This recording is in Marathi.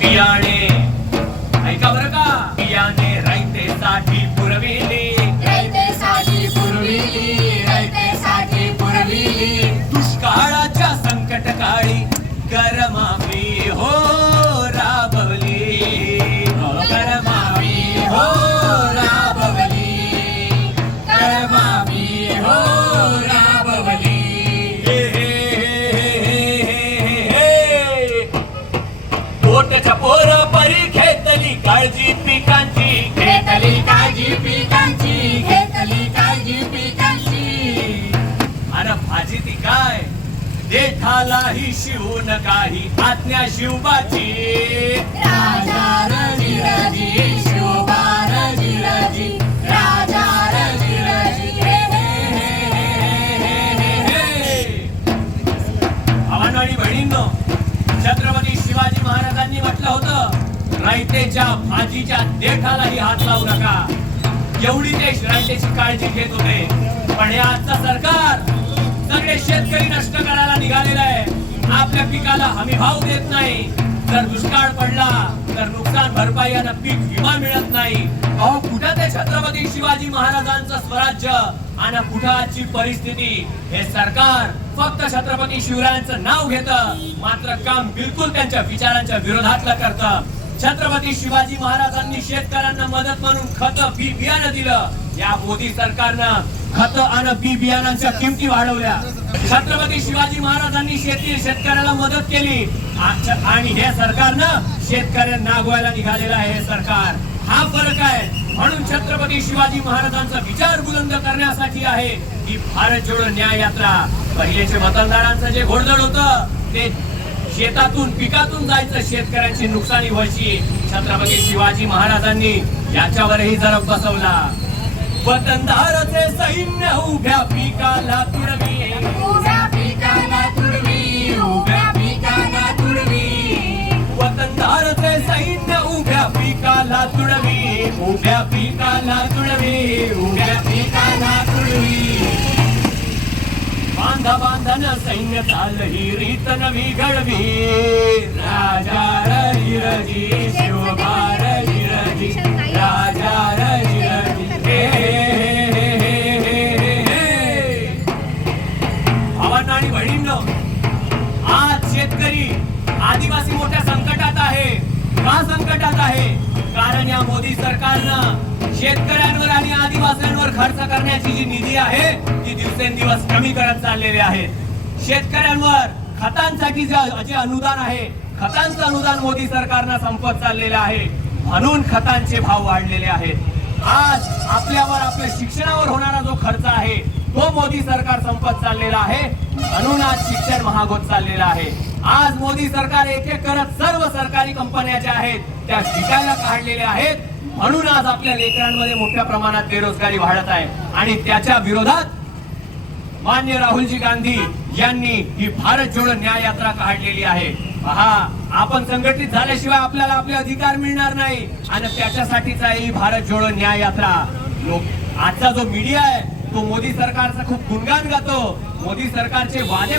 बियाणे ऐका देठालाही शिवून काही आज्ञा शिवबाची. राजा राजा बहिणींनो छत्रपती शिवाजी महाराजांनी म्हटलं होतं रायतेच्या भाजीच्या देठालाही हात लावू नका. एवढी ते रायतेची काळजी घेत होते. पण हे आजचं सरकार सगळे शेतकरी नष्ट करायला निघालेला आहे. आपल्या पिकाला हमी भाव देत नाही. जर दुष्काळ पडला तर नुकसान भरपाई आणि पीक विमा मिळत नाही. अहो कुठं ते छत्रपती शिवाजी महाराजांचं स्वराज्य? आणि कुठाची परिस्थिती? हे सरकार फक्त छत्रपती शिवरायांचं नाव घेत. मात्र काम बिलकुल त्यांच्या विचारांच्या विरोधातलं करतं. छत्रपती शिवाजी महाराजांनी शेतकऱ्यांना मदत म्हणून खत बी बियाणं दिलं. या मोदी सरकारनं खत आणि बी बियाणांच्या किमती वाढवल्या. छत्रपती शिवाजी महाराजांनी शेती शेतकऱ्याला मदत केली. आणि हे सरकारनं शेतकऱ्यांना नागवायला निघालेलं आहे हे सरकार. हा फरक आहे. म्हणून छत्रपती शिवाजी महाराजांचा विचार बुलंद करण्यासाठी आहे ही भारत जोडो न्याय यात्रा. पहिलेचे मतदारांचं जे घोडदड होतं ते शेतातून पिकातून जायचं शेतकऱ्यांची नुकसानी व्हायची. छत्रपती शिवाजी महाराजांनी याच्यावरही जरब बसवला. वतनदाराचे सैन्य उभ्या पिकाला तुडवी. उभ्या पिकाला तुडवी उभ्या पिकाला तुडवी. वतनदाराचे सैन्य उभ्या पिकाला तुडवी. उभ्या पिकाला तुडवी उभ्या पिकाला तुडवी. बांधा बांधन सैन्य चाल ही रीत नवी घडवी. राजा रजी रजी भावांनो बहिणींनो आज शेतकरी आदिवासी मोठ्या संकटात आहे. का संकटात आहे? कारण या मोदी सरकारनं शेतकऱ्यांवर आणि आदिवासींवर खर्च करण्याची जी निधी आहे ती दिवसेंदिवस कमी करत चाललेली आहे. शेतकऱ्यांवर खतांसाठी जे जे अनुदान आहे खतांचं अनुदान मोदी सरकारनं संपत चाललेलं आहे. म्हणून खतांचे भाव वाढलेले आहेत. आज आपल्यावर आपल्या शिक्षणावर होणारा जो खर्च आहे तो मोदी सरकार संपत चाललेला आहे. म्हणून आज शिक्षण महाग चाललेला चाललेलं आहे. आज मोदी सरकार एक एक करत सर्व सरकारी कंपन्या ज्या आहेत त्या विकायला काढलेल्या आहेत. म्हणून आज आपल्या लेकरांमध्ये मोठ्या प्रमाणात बेरोजगारी वाढत आहे. आणि त्याच्या विरोधात मान्य राहुलजी गांधी यांनी ही भारत जोडो न्याय यात्रा काढलेली आहे. पहा आपण संघटित झाल्याशिवाय आपल्याला आपले अधिकार मिळणार नाही. आणि त्याच्यासाठीच आहे ही भारत जोडो न्याय यात्रा. लोक आजचा जो मीडिया आहे तो मोदी सरकारचा खूप गुणगान गातो. मोदी सरकारचे वादे